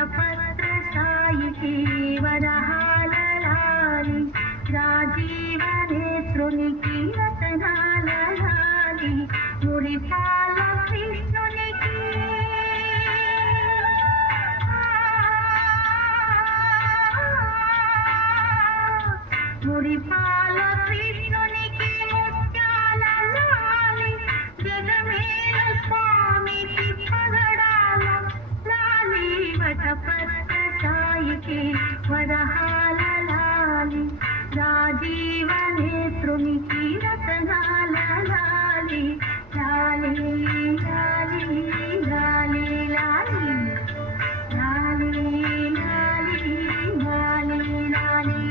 వటపత్ర సాయికి వరహాల లాలి రాజీవ నేత్రునికి రతనాల లాలి మురిపాల కృష్ణునికి మురిపాల కృష్ణునికి ముత్యాల లాలి జగమేల స్వామికి పగడాల లాలి వటపత్ర సాయికి వరహాల లాలి రాజీవ నేత్రునికి రతనాల లాలి లాలి లాలి లాలి లాలి లాలి లాలి లాలి లాలి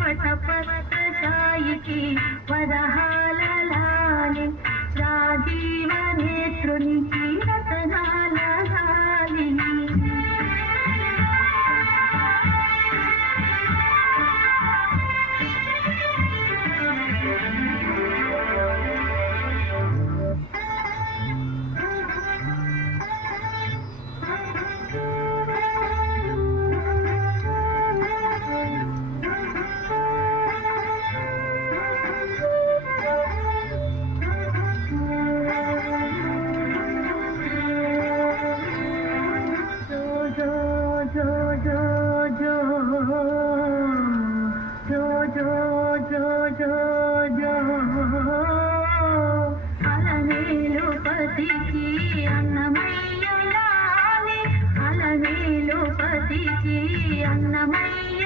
వటపత్ర సాయికి వరహాల లాలి రాజీవ నేత్రునికి రతనాల లాలి అలమేలు పతికి అన్నమయ్య లాలి అలమేలు పతికి అన్నమయ్య